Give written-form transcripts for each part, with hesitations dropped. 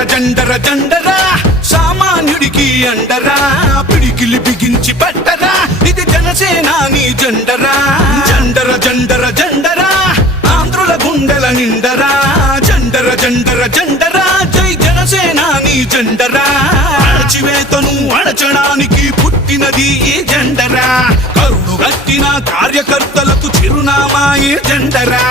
జండర జండర జండరా సామాన్యుడికి అండరా పిడికిలి బిగించి పట్టరా ఇది జనసేనాని జెండరా జండర జండర జండరా ఆంధ్రుల గుండెల నిండరా జండర జండర జండరా జై జనసేనాని జెండరా అణచివేతను అణచడానికి పుట్టినది ఈ జెండరా కరుడు గట్టిన కార్యకర్తలకు చిరునామా ఈ జెండరా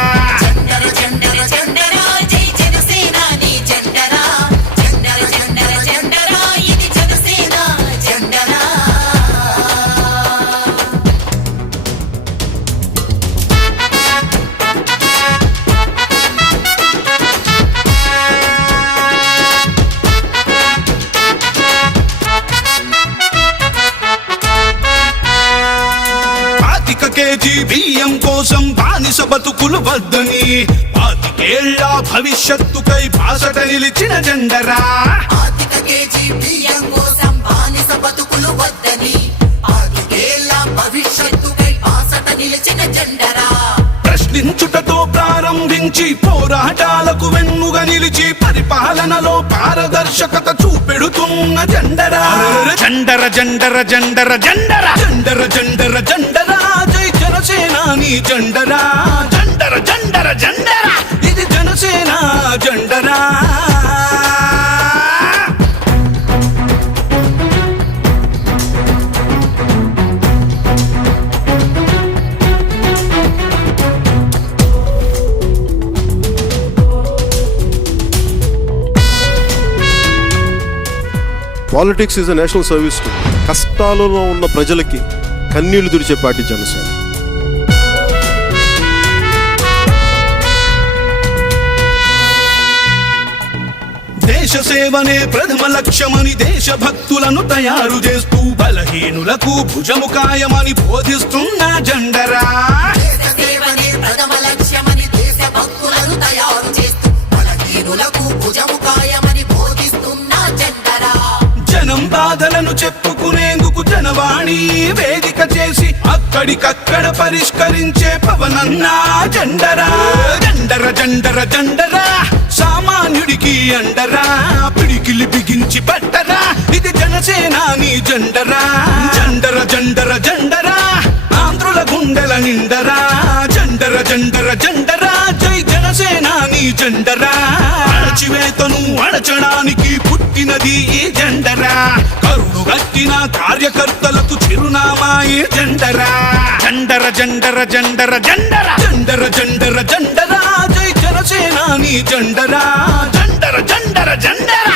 కేజీ బియ్యం కోసం బానిస బతుకులు వద్దని 25 ఏళ్ల భవిష్యత్తుకై బాసట నిలిచిన జెండరా కేజీ బియ్యం కోసం బానిస బతుకులు వద్దని 25 ఏళ్ల భవిష్యత్తుకై బాసట నిలిచిన జెండరా ప్రశ్నించుటతో ప్రారంభించి పోరాటాలకు వెన్నుగా నిలిచి పరిపాలనలో పారదర్శకత చూపెడుతున్న జెండరా జండర జండర జండర జండర జండర జండర జండరా జై జనసేనాని జెండరా జండర జండర జండరా ఇది జనసేన జెండరా politics is a national service to కష్టాలలో ఉన్న ప్రజలకి కన్నీళ్లు తుడిచే పార్టీ జనసేన. దేశ సేవనే ప్రథమ లక్ష్యమని దేశభక్తులను తయారు చేస్తూ బలహీనులకు భుజము కాయమని బోధిస్తున్న జెండరా ప్రథమ లక్ష్యమని దేశభక్తులను తయారు చేస్తూ బలహీనులకు భుజము కాయమని బోధిస్తున్న జెండరా జనం బాధలను చెప్పుకునేందుకు జనవాణి వేదిక చేసి అక్కడికక్కడ పరిష్కరించే పవనన్నా జెండరా జండర జండర జండరా సామాన్యుడికి అండరా పిడికిలి బిగించి పట్టరా ఇది జనసేనాని జెండరా జండర జండర జండరా ఆంధ్రుల గుండెల నిండరా జండర జండర జండరా జై జనసేనాని జెండరా అణచివేతను అణచడానికి పుట్టినది ఈ జెండరా కరుడు గట్టిన కార్యకర్తలకు చిరునామా ఈ జెండరా జండర జండర జండర జండర జండర జండర జండరా జై జనసేనాని జెండరా జండర జండర జండరా